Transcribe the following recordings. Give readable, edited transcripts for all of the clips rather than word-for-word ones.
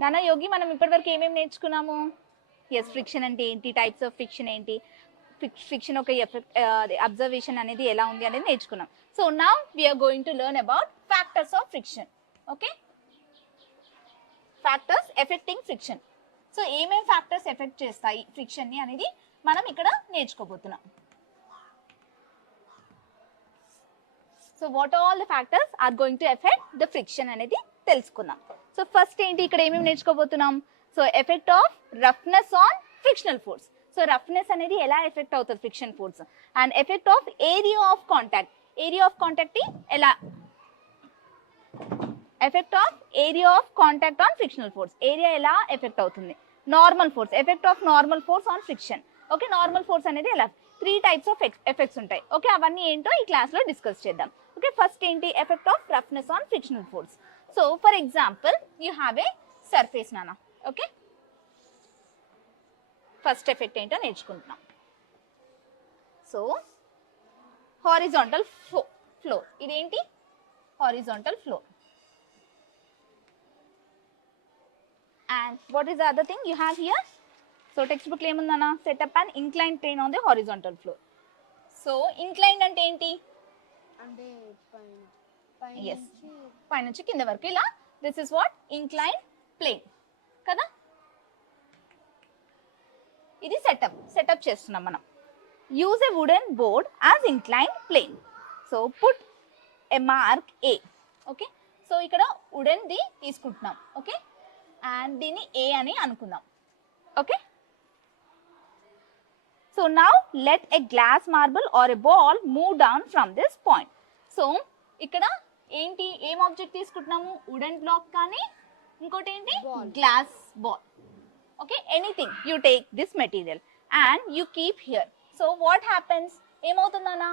నానా యోగి మనం ఇప్పటివరకు ఏమేమి నేర్చుకున్నాము? ఎస్, ఫ్రిక్షన్ అంటే ఏంటి, టైప్స్ ఆఫ్ ఫ్రిక్షన్ ఏంటి, ఫ్రిక్షన్ ఒక ఎఫెక్ట్ అబ్జర్వేషన్ అనేది ఎలా ఉంది అనేది నేర్చుకున్నాం. So now we are going to learn about factors of friction. Okay, factors affecting friction. So ఏమేమి ఫ్యాక్టర్స్ ఎఫెక్ట్ చేస్తాయి ఫ్రిక్షన్ ని అనేది మనం ఇక్కడ నేర్చుకోబోతున్నాం. So what all the factors are going to affect the friction అనేది తెలుసుకుందాం. సో ఫస్ట్ ఏంటి, ఇక్కడ ఏమేమి నేర్చుకోబోతున్నాం? So effect of roughness on frictional force. So roughness అనేది ఎలా ఎఫెక్ట్ అవుతుంది friction force. And effect of area of contact. Area of contact ఎలా, effect of area of contact on frictional force. Area ఎలా affect అవుతుంది. Normal force, effect of normal force on friction. Okay, normal force అనేది ఎలా, 3 types of effects ఉంటాయి. Okay, అవన్నీ ఏంటో ఈ class లో డిస్కస్ చేద్దాం. ఓకే, ఫస్ట్ ఏంటి, effect of roughness on frictional force. So for example you have a surface నానా. ఓకే, ఫస్ట్ ఎఫెక్ట్ ఏంటో నేర్చుకుంటున్నాం. సో హారిజాంటల్ ఫ్లోర్, ఇదేంటి horizontal floor. And what is the other thing you have here? So textbook lo emundana, set up an inclined plane on the horizontal floor. So inclined ante enti, ante paina yes, paina nunchi kinda varaku ila, this is what inclined plane kada. ఇది setup చేస్తున్నాం మనం. Use a wooden board as inclined plane. So put a mark A. Okay, so ఇక్కడ wooden the తీసుకుంటున్నాం. Okay, and దీన్ని A అని అనుకుందాం. Okay, so now let a glass marble or a ball move down from this point. So ఇక్కడ ఏంటి, ఏం object తీసుకుంటున్నాము, wooden black కానీ ఇంకోటి ఏంటి glass ball. Okay, anything you take this material and you keep here. So what happens, ఏమవుతుందన్నా,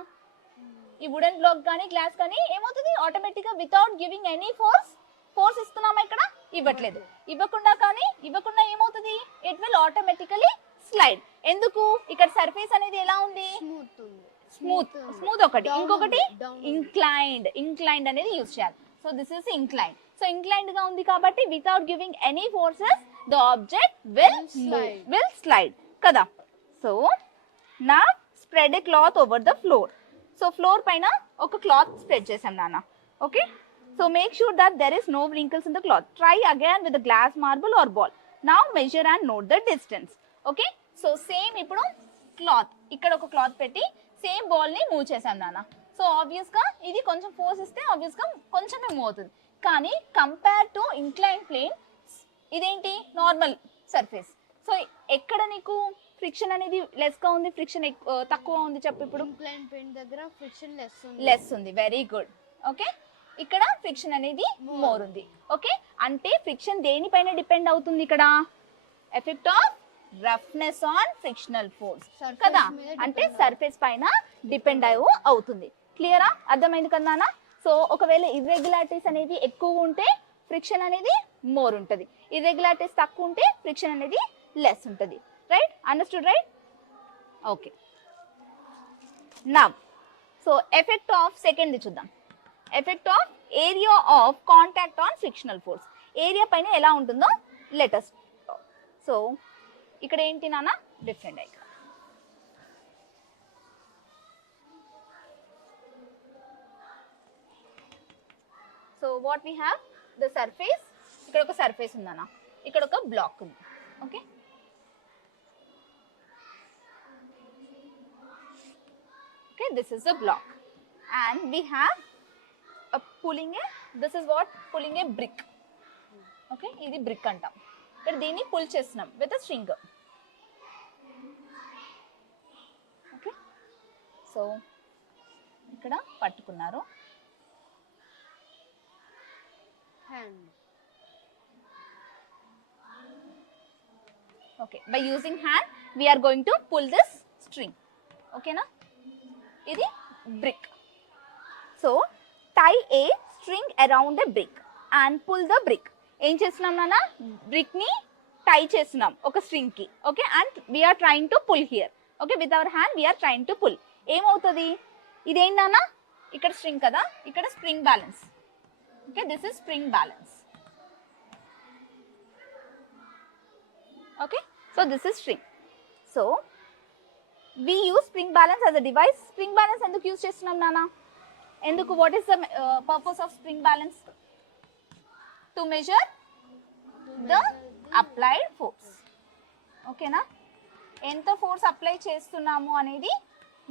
ఈ wooden black కానీ glass కానీ ఏమవుతుంది, ఆటోమేటిక్గా వితౌట్ గివింగ్ ఎనీ ఫోర్స్ ఇస్తున్నామా, ఇక్కడ ఇవ్వట్లేదు. ఇవ్వకుండా ఏమవుతుంది, ఇట్ విల్ ఆటోమేటికలీ స్లైడ్. ఎందుకు, ఇక్కడ సర్ఫేస్ అనేది ఎలా ఉంది, స్మూత్ ఒకటి, ఇంకొకటి ఇంక్లైన్డ్ అనేది యూజ్ చేయాలి. So this is inclined. So inclined గా ఉంది కాబట్టి without giving any forces the object will slide kada. So now spread a cloth over the floor. So floor paina oka cloth spread chesam nana. Okay, so make sure that there is no wrinkles in the cloth. Try again with a glass marble or ball. Now measure and note the distance. Okay, so same ippudu cloth ikkada oka cloth petti same ball ni move chesam nana. So obvious ga idi koncham force iste obvious ga konchame move avutundi, kani compare to inclined plane ఇదేంటి normal surface. So ఎక్కడ నీకు friction అనేది less గా ఉంది, friction తక్కువ ఉంది చెప్పు. ఇప్పుడు ఇంక్లైన్ ప్లేన్ దగ్గర ఫ్రిక్షన్ లెస్ ఉంది. Very good. ఓకే, ఇక్కడ ఫ్రిక్షన్ అనేది మోర్ ఉంది. ఓకే, అంటే ఫ్రిక్షన్ దేనిపైన డిపెండ్ అవుతుంది, ఇక్కడ effect of roughness on frictional force కదా, అంటే సర్ఫేస్ పైన డిపెండ్ అవుతుంది. క్లియరా, అర్థమైంది కదా? సో ఒకవేళ ఇర్రెగ్యులారిటీస్ అనేది ఎక్కువ ఉంటే ఫ్రిక్షన్ అనేది మోర్ ఉంటుంది, ఇర్రెగ్యులారిటీస్ తక్కువ ఉంటే ఫ్రిక్షన్ అనేది లెస్ ఉంటుంది. Right, understood right? Okay, now so effect of second చూద్దాం. Effect of area of contact on frictional force. Area పైన ఎలా ఉంటుందో లెటస్. సో ఇక్కడ ఏంటి నాన్న, డిఫరెంట్ ఇక్కడ. So what we have, the surface. ఇక్కడ ఒక సర్ఫేస్ ఉందన్న, ఇక్కడ ఒక బ్లాక్ ఉంది. Okay, okay, this is a block and we have a pulling a, this is what, pulling a brick. Okay, ఇది బ్రిక్ అంటాం. ఇక్కడ దీన్ని పుల్ చేస్తున్నాం with a string. Okay, so ఇక్కడ పట్టుకున్నారు. Hand. Okay, by using hand we are going to pull this string. Okay na, ఇది brick. So tie a string around the brick and pull the brick. ఏం చేస్తున్నాం నాన్న, brick ని టై చేస్తున్నాం ఒక string కి. Okay, and we are trying to pull here. Okay, with our hand we are trying to pull. ఏమవుతుంది, ఇదేంటి నాన్న, ఇక్కడ స్ట్రింగ్ కదా, ఇక్కడ spring balance. Okay, this is spring balance. Okay, so this is string. So we use spring balance as a device. Spring balance ఎందుకు use చేస్తున్నాం నాన్న? ఎందుకు? What is the purpose of spring balance? To measure the applied force. ఓకేనా? ఎంత force apply చేస్తున్నాము అనేది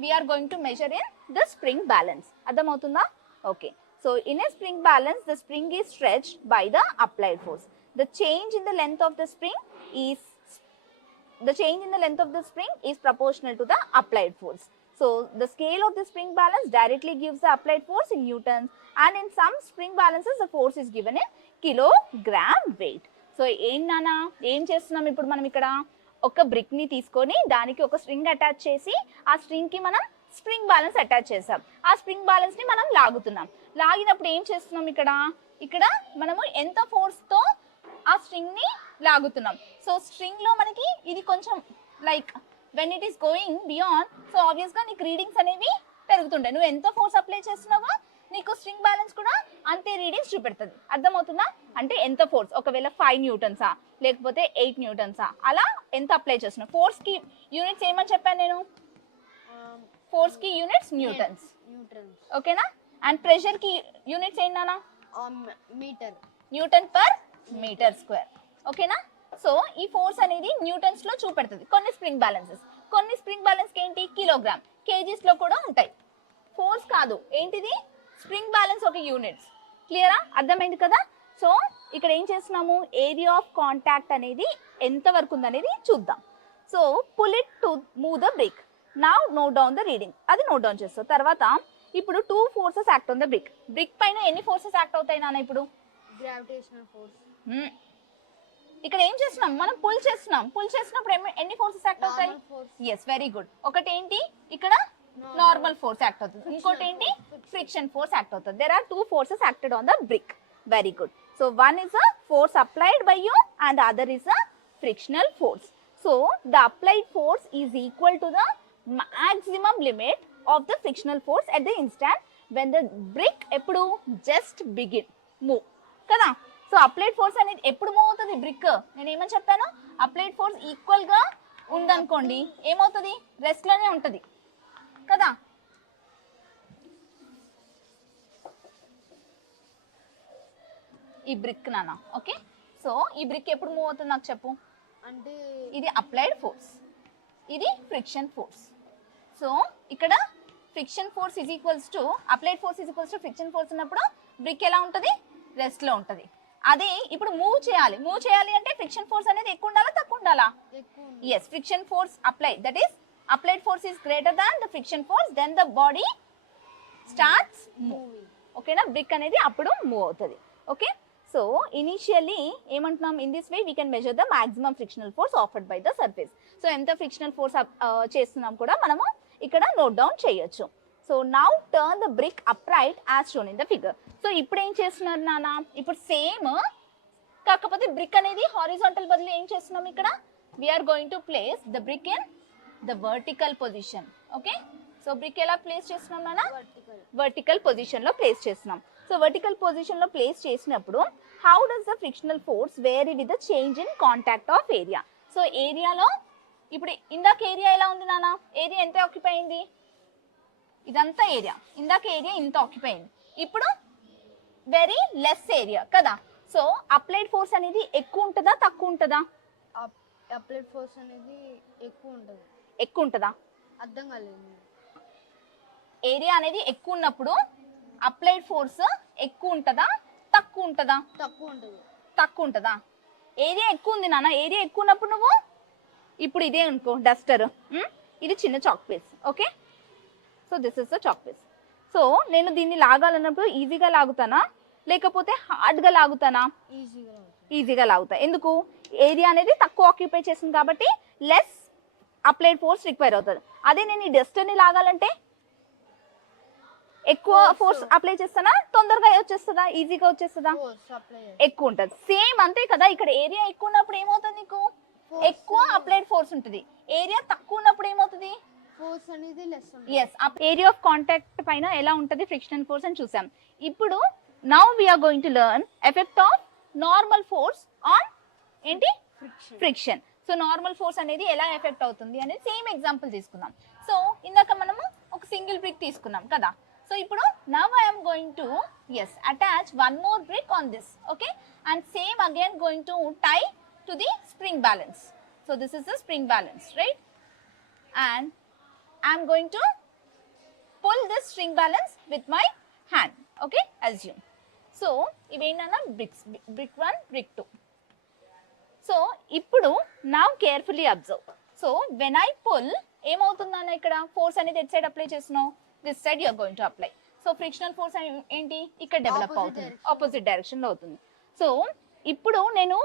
we are going to measure in the spring balance. అర్థమవుతుందా? Okay. So in a spring balance, the spring is stretched by the applied force. The change in the length of the spring is proportional to the applied force. So the scale of the spring balance directly gives the applied force in newtons, and in some spring balances the force is given in kilogram weight. So ఏం చేస్తున్నాం ఇప్పుడు మనం ఇక్కడ? ఒక brick ని తీసుకొని దానికి ఒక స్ట్రింగ్ అటాచ్ చేసి ఆ స్ట్రింగ్ కి మనం స్ప్రింగ్ బ్యాలెన్స్ అటాచ్ చేసాం. ఆ స్ప్రింగ్ బ్యాలెన్స్ ని మనం లాగుతున్నాం. లాగినప్పుడు ఏం చేస్తున్నాం ఇక్కడ మనము ఎంత ఫోర్స్ తో ఆ స్ట్రింగ్ ని లాగుతున్నాం. సో స్ట్రింగ్ లో మనకి ఇది కొంచెం like when it is going beyond, so obvious గా నీకు రీడింగ్స్ అనేవి పెరుగుతుంటాయి. నువ్వు ఎంత ఫోర్స్ అప్లై చేస్తున్నావో నీకు స్ట్రింగ్ బ్యాలెన్స్ కూడా అంతే రీడింగ్స్ చూపెడుతుంది. అర్థమవుతుందా? అంటే ఎంత ఫోర్స్, ఒకవేళ 5 న్యూటన్సా లేకపోతే 8 న్యూటన్సా, అలా ఎంత అప్లై చేస్తున్నావు. ఫోర్స్ కి యూనిట్స్ ఏమని చెప్పాను నేను? ఫోర్స్ కి యూనిట్స్ న్యూటన్స్. ఓకేనా? అండ్ ప్రెషర్ కి యూనిట్స్ ఏంటన్నా? Metre, newton per metre square. ఓకేనా? సో ఈ ఫోర్స్ అనేది న్యూటన్స్ లో చూపెడుతుంది. కొన్ని స్ప్రింగ్ బ్యాలెన్సెస్, కొన్ని స్ప్రింగ్ బ్యాలెన్స్ కి ఏంటి కిలోగ్రామ్, కేజీస్ లో కూడా ఉంటాయి. ఫోర్స్ కాదు, ఏంటిది స్ప్రింగ్ బ్యాలెన్స్ ఒక యూనిట్స్. క్లియరా? అర్థమైంది కదా? సో ఇక్కడ ఏం చేస్తున్నాము, ఏరియా ఆఫ్ కాంటాక్ట్ అనేది ఎంత వరకు ఉందనేది చూద్దాం. So pull it to move the brick. Now note down the reading. అది నోట్ డౌన్ చేస్తాం. తర్వాత ఇప్పుడు 2 forces act on the brick. Brick పైన ఎన్ని ఫోర్సెస్ యాక్ట్ అవుతాయి నాన్న ఇప్పుడు? Gravitational force. ఇక్కడ ఏం చేస్తున్నాం మనం? పుల్ చేస్తున్నాం. పుల్ చేసినప్పుడు ఎన్ని ఫోర్సెస్ యాక్ట్ అవుతాయి? Yes, very good. ఒకటి ఏంటి ఇక్కడ? నార్మల్ ఫోర్స్ యాక్ట్ అవుతుంది. ఇంకోటి ఏంటి? ఫ్రిక్షన్ ఫోర్స్ యాక్ట్ అవుతుంది. There are 2 forces acted on the brick. Very good. So one is a force applied by you and the other is a frictional force. So the applied force is equal to the maximum limit of the frictional force at the instant when the brick ఎప్పుడు just begin move కదా. So applied force అనేది ఎప్పుడు move అవుతుంది brick? నేను ఏమని చెప్పాను? Applied force equal గా ఉందనుకోండి ఏమవుతుంది? రెస్ట్ లోనే ఉంటుంది కదా. ఈ బ్రిక్ నాన్న. ఓకే, సో ఈ బ్రిక్ ఎప్పుడు మూవ్ అవుతుంది నాకు చెప్పు. అంటే ఇది అప్లైడ్ ఫోర్స్, ఇది ఫ్రిక్షన్ ఫోర్స్. సో ఇక్కడ friction force is equals to applied force is equals to friction force ఉన్నప్పుడు బ్రిక్ ఎలా ఉంటుంది? రెస్ట్ లో ఉంటుంది. అదే ఇప్పుడు మూవ్ చేయాలి. మూవ్ చేయాలి అంటే ఫ్రిక్షన్ ఫోర్స్ అనేది ఎక్కువ ఉండాలా తక్కువ ఉండాలా? Yes, friction force applied, that is applied force is greater than the friction force, then the body starts moving. Okay na, brick anedi appudu move avutadi. Okay, so initially ఏమంటున్నాం, in this way we can measure the maximum frictional force offered by the surface. So ఎంత frictional force చేస్తున్నాం కూడా మనము ఇక్కడ note down చేయొచ్చు. So now turn the brick upright as shown in the figure. So ఇప్పుడు ఏం చేస్తున్నారు నాన్న? ఇప్పుడు సేమ్, కాకపోతే బ్రిక్ అనేది హారిజాంటల్ బదులు ఏం చేస్తున్నాం ఇక్కడ? we are going to place the brick in the vertical position. Okay, so brick ఎలా ప్లేస్ చేస్తున్నాం నాన్న? వర్టికల్ పొజిషన్ లో ప్లేస్ చేస్తున్నాం. సో వర్టికల్ పొజిషన్ లో ప్లేస్ చేసినప్పుడు how does the frictional force vary with the change in contact of area? So ఏరియాలో ఇప్పుడు ఇందాక ఏరియా ఎలా ఉంది నాన్న? ఏరియా ఎంత ఆక్యుపై అయింది? ఇదంతా ఏరియా. ఇందాక ఏరియా ఇంత ఆక్యుపై అయింది, ఇప్పుడు వెరీ లెస్ ఏరియా కదా. సో అప్లైడ్ ఫోర్స్ అనేది ఎక్కువ ఉంటుందా తక్కువ ఉంటుందా? అప్లైడ్ ఫోర్స్ అనేది ఎక్కువ ఉంటుంది. ఎక్కువ ఉంటుందా? అర్థం కాలేదు. ఏరియా అనేది ఎక్కువ ఉన్నప్పుడు అప్లైడ్ ఫోర్స్ ఎక్కువ ఉంటుందా తక్కువ ఉంటుందా? తక్కువ ఉంటుంది. తక్కువ ఉంటుందా? ఏరియా ఎక్కువ ఉంది నాన్న. ఏరియా ఎక్కువ ఉన్నప్పుడు నువ్వు ఇప్పుడు ఇదే అనుకో డస్టర్, ఇది చిన్న chalk piece. Okay, so this is the chalk piece. So నేను దీన్ని లాగాలన్నప్పుడు ఈజీగా లాగుతానా లేకపోతే హార్డ్గా లాగుతానా? ఈజీగా లాగుతా. ఎందుకు? ఏరియా అనేది తక్కువ ఆక్యుపై చేసింది కాబట్టి లెస్ అప్లైడ్ ఫోర్స్ రిక్వైర్ అవుతుంది. అదే నేను ఈ డస్టర్ని లాగాలంటే ఎక్కువ ఫోర్స్ అప్లై చేస్తానా, తొందరగా వచ్చేస్తుందా, ఈజీగా వచ్చేస్తుందా? ఎక్కువ ఉంటుంది. సేమ్ అంతే కదా. ఇక్కడ ఏరియా ఎక్కువ ఉన్నప్పుడు ఏమవుతుంది నీకు? ఎక్కువ అప్లైడ్ ఫోర్స్ ఉంటుంది. ఏరియా తక్కువ ఉన్నప్పుడు ఏమవుతుంది? ఫోర్స్ అనేది లెస్ ఉంటుంది. yes, ఏరియా ఆఫ్ కాంటాక్ట్ పైన ఎలా ఉంటుంది ఫ్రిక్షన్ ఫోర్స్ అని చూసాం. ఇప్పుడు now we are going to learn effect of normal force on ఏంటి? ఫ్రిక్షన్. సో నార్మల్ ఫోర్స్ అనేది ఎలా ఎఫెక్ట్ అవుతుంది అనేది సేమ్ ఎగ్జాంపుల్ తీసుకుందాం. సో ఇందాక మనము ఒక సింగిల్ బ్రిక్ తీసుకున్నాం కదా. సో ఇప్పుడు now I'm going to attach one more brick on this. Okay, and same again going to tie to the spring balance. So this is the spring balance, right? And I'm going to pull this string balance with my hand. Okay, assume. So ఇవేంటన్నా bricks, brick 1, brick 2. So ఇప్పుడు now carefully observe. So when I pull ఏమవుతుందన్న ఇక్కడ force అనేది at side apply చేస్తున్నావు, this side you are going to apply. So frictional force ఏంటి ఇక్కడ develop అవుతుంది, opposite direction లో అవుతుంది. సో ఇప్పుడు నేను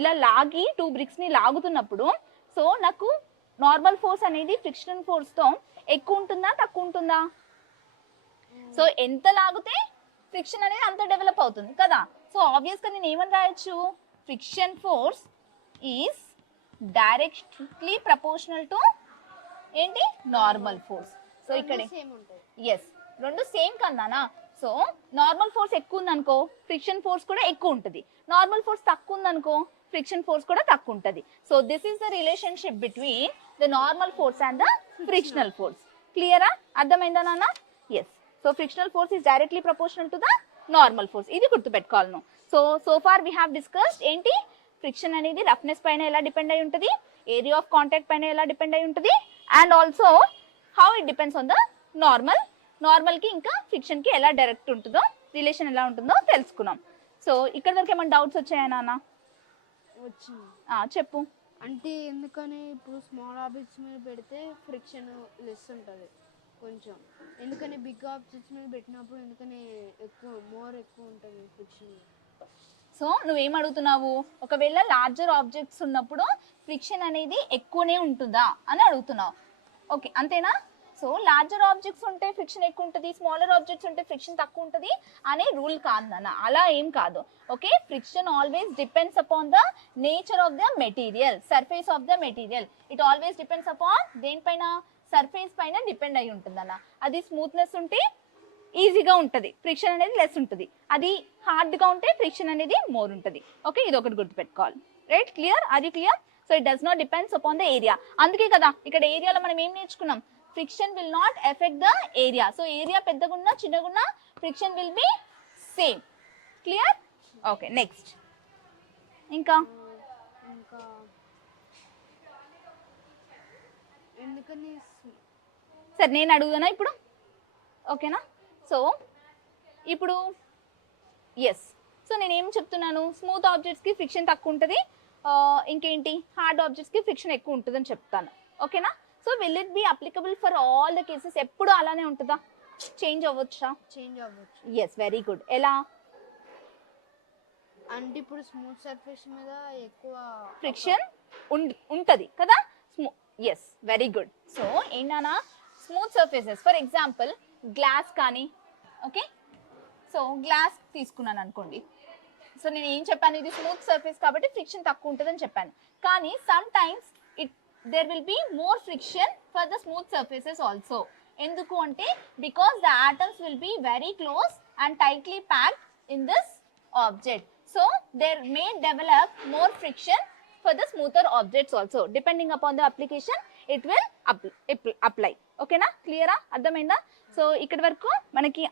ఇలా లాగి 2 బ్రిక్స్ ని లాగుతున్నప్పుడు సో నాకు నార్మల్ ఫోర్స్ అనేది ఫ్రిక్షనల్ ఫోర్స్ తో ఎక్కువ ఉంటుందా తక్కువ ఉంటుందా? సో ఎంత లాగితే ఫ్రిక్షన్ అనేది అంత డెవలప్ అవుతుంది కదా. సో ఆబ్వియస్ గా నేను ఏమని రాయొచ్చు, friction force is directly proportional to ఏంటి నార్మల్ ఫోర్స్. సో ఇక్కడ ఎస్ రెండు సేమ్ కన్నానా. సో నార్మల్ ఫోర్స్ ఎక్కువ ఉందనుకో ఫ్రిక్షన్ ఫోర్స్ కూడా ఎక్కువ ఉంటుంది, నార్మల్ ఫోర్స్ తక్కువ ఉందనుకో ఫ్రిక్షన్ ఫోర్స్ కూడా తక్కువ ఉంటుంది. So this is the relationship between the normal force and the frictional force. క్లియరా? అర్థమైందా నాన్న? Yes. So frictional force is directly proportional to the normal force. ఇది గుర్తుపెట్టుకోవాలి నువ్వు. So far we have discussed ఏంటి, ఫ్రిక్షన్ అనేది రఫ్నెస్ పైన ఎలా డిపెండ్ అయి ఉంటుంది, ఏరియా ఆఫ్ కాంటాక్ట్ పైన ఎలా డిపెండ్ అయి ఉంటుంది, and also how it depends on the నార్మల్కి ఇంకా ఫ్రిక్షన్కి ఎలా డైరెక్ట్ ఉంటుందో రిలేషన్ ఎలా ఉంటుందో తెలుసుకున్నాం. సో ఇక్కడ వరకు ఏమైనా డౌట్స్ వచ్చాయా నాన్న? వచ్చింది. చెప్పు. అంటే ఎందుకని ఇప్పుడు స్మాల్ ఆబ్జెక్ట్స్ మీద పెడితే ఫ్రిక్షన్ లెస్ ఉంటుంది కొంచెం, ఎందుకని బిగ్ ఆబ్జెక్ట్స్ మీద పెట్టినప్పుడు ఎందుకని ఎక్కువ ఉంటుంది ఫ్రిక్షన్? సో నువ్వేం అడుగుతున్నావు, ఒకవేళ లార్జర్ ఆబ్జెక్ట్స్ ఉన్నప్పుడు ఫ్రిక్షన్ అనేది ఎక్కువనే ఉంటుందా అని అడుగుతున్నావు. ఓకే, అంతేనా? సో లార్జర్ ఆబ్జెక్ట్స్ ఉంటే ఫ్రిక్షన్ ఎక్కువ ఉంటుంది, స్మాలర్ ఆబ్జెక్ట్స్ ఉంటే ఫ్రిక్షన్ తక్కువ ఉంటుంది అనే రూల్ కాదు నాన్న, అలా ఏం కాదు. Okay, friction always depends upon the nature of the material, surface of the material. It always depends upon దేనిపైన, సర్ఫేస్ పైన డిపెండ్ అయి ఉంటుంది అన్న. అది స్మూత్నెస్ ఉంటే ఈజీగా ఉంటుంది, ఫ్రిక్షన్ అనేది లెస్ ఉంటుంది. అది హార్డ్గా ఉంటే ఫ్రిక్షన్ అనేది మోర్ ఉంటుంది. ఓకే, ఇది ఒకటి గుర్తుపెట్టుకోవాలి. రైట్? క్లియర్? అది clear? So it does not depends upon the area. అందుకే కదా ఇక్కడ ఏరియాలో మనం ఏం నేర్చుకున్నాం, friction will not affect the area. So area పెద్దగున్నా చిన్నగున్నా friction will be same. Clear? Okay, next. ఇంకా ఎందుకని సరే నేను అడుగుదానా ఇప్పుడు? ఓకేనా? సో ఇప్పుడు ఎస్. సో నేను ఏం చెప్తున్నాను, స్మూత్ ఆబ్జెక్ట్స్కి ఫ్రిక్షన్ తక్కువ ఉంటుంది, ఇంకేంటి హార్డ్ ఆబ్జెక్ట్స్కి ఫ్రిక్షన్ ఎక్కువ ఉంటుంది అని చెప్తాను. ఓకేనా? So will it be applicable for all the cases? ఎప్పుడు అలానే ఉంటుందా, చేంజ్ అవ్వచ్చా? చేంజ్ అవ్వచ్చు. Yes, very good. ఎలా అంటే ఇప్పుడు స్మూత్ సర్ఫేస్ మీద ఎక్కువ ఫ్రిక్షన్ ఉంటుంది కదా. Yes, very good. సో ఏంటన్నా, smooth surfaces for example glass కానీ, ఓకే, సో గ్లాస్ తీసుకున్నాను అనుకోండి. సో నేను ఏం చెప్పాను, ఇది స్మూత్ సర్ఫేస్ కాబట్టి ఫ్రిక్షన్ తక్కువ ఉంటుందని చెప్పాను. కానీ some times there will be more friction for the smooth surfaces also. ఎందుకు అంటే because the atoms will be very close and tightly packed in this object, so there may develop more friction for the smoother objects also. Depending upon the application it will apply. ఓకేనా? క్లియరా? అర్థమైందా? So ఇక్కడ వరకు మనకి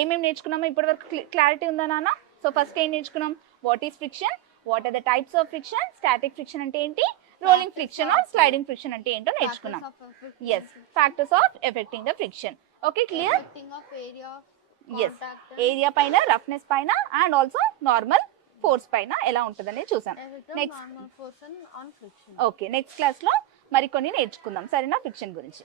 ఏమేమి నేర్చుకున్నామో ఇప్పటి వరకు clarity ఉందా నాన్న? సో ఫస్ట్ ఏం నేర్చుకున్నాం, what is friction, what are the types of friction, static friction అంటే ఏంటి, rolling friction or sliding friction అంటే ఏంటో నేర్చుకున్నాం. Yes, factors of effecting the friction. Okay, clear? Yes, area పైన, రఫ్నెస్ పైన అండ్ ఆల్సో నార్మల్ ఫోర్స్ పైన ఎలా ఉంటుందని చూసాం. నెక్స్ట్ ఓకే, నెక్స్ట్ క్లాస్ లో మరికొన్ని నేర్చుకుందాం. సరేనా, ఫ్రిక్షన్ గురించి.